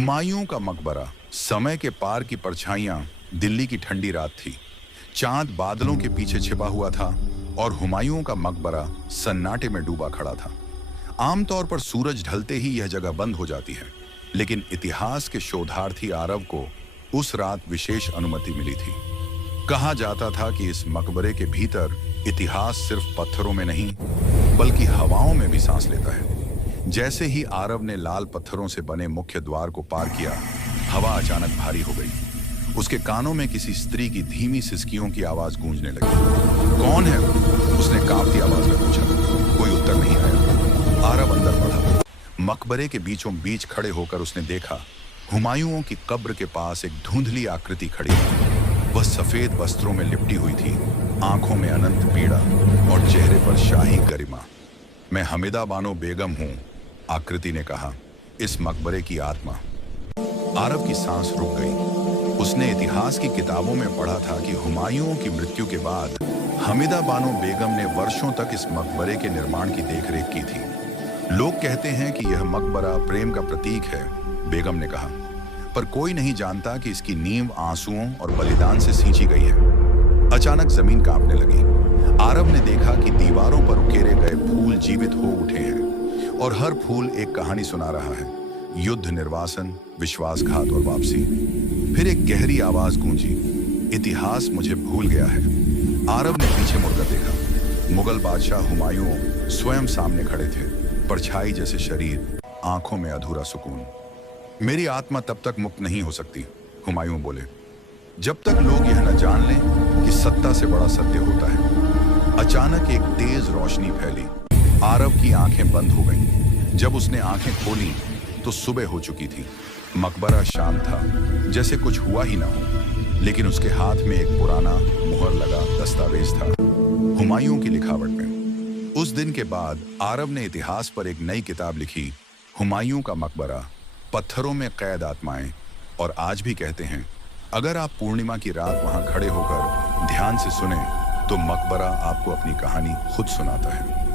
हुमायूं का मकबरा। समय के पार की परछाइयां। दिल्ली की ठंडी रात थी। चांद बादलों के पीछे छिपा हुआ था और हुमायूं का मकबरा सन्नाटे में डूबा खड़ा था। आमतौर पर सूरज ढलते ही यह जगह बंद हो जाती है, लेकिन इतिहास के शोधार्थी आरव को उस रात विशेष अनुमति मिली थी। कहा जाता था कि इस मकबरे के भीतर इतिहास सिर्फ पत्थरों में नहीं, बल्कि हवाओं में भी सांस लेता है। जैसे ही आरव ने लाल पत्थरों से बने मुख्य द्वार को पार किया, हवा अचानक भारी हो गई। उसके कानों में किसी स्त्री की धीमी सिसकियों की आवाज गूंजने लगी। कौन है वो? उसने कांपती आवाज में पूछा। कोई उत्तर नहीं आया। आरव अंदर बढ़ा। मकबरे के बीचों बीच खड़े होकर उसने देखा, हुमायूं की कब्र के पास एक धुंधली आकृति खड़ी थी। वह सफेद वस्त्रों में लिपटी हुई थी, आंखों में अनंत पीड़ा और चेहरे पर शाही गरिमा। मैं हमीदा बानो बेगम हूं, आकृति ने कहा, इस मकबरे की आत्मा। आरव की सांस रुक गई। उसने इतिहास की किताबों में पढ़ा था कि हुमायूं की मृत्यु के बाद हमीदा बानो बेगम ने वर्षों तक इस मकबरे के निर्माण की देखरेख की थी। लोग कहते हैं कि यह मकबरा प्रेम का प्रतीक है, बेगम ने कहा, पर कोई नहीं जानता कि इसकी नींव आंसुओं और बलिदान से सींची गई है। अचानक जमीन कांपने लगी। आरव ने देखा कि दीवारों पर उकेरे गए फूल जीवित हो उठे हैं और हर फूल एक कहानी सुना रहा है। युद्ध, निर्वासन, विश्वासघात और वापसी। फिर एक गहरी आवाज गूंजी, इतिहास मुझे भूल गया है। आरव ने पीछे मुड़कर देखा। मुगल बादशाह हुमायूं स्वयं सामने खड़े थे, परछाई जैसे शरीर, आंखों में अधूरा सुकून। मेरी आत्मा तब तक मुक्त नहीं हो सकती, हुमायूं बोले, जब तक लोग यह न जान लें कि सत्ता से बड़ा सत्य होता है। अचानक एक तेज रोशनी फैली। आरव की आंखें बंद हो गईं। जब उसने आंखें खोली तो सुबह हो चुकी थी। मकबरा शांत था, जैसे कुछ हुआ ही ना हो, लेकिन उसके हाथ में एक पुराना मुहर लगा दस्तावेज था, हुमायूं की लिखावट में। उस दिन के बाद आरव ने इतिहास पर एक नई किताब लिखी, हुमायूं का मकबरा, पत्थरों में कैद आत्माएं। और आज भी कहते हैं, अगर आप पूर्णिमा की रात वहां खड़े होकर ध्यान से सुने तो मकबरा आपको अपनी कहानी खुद सुनाता है।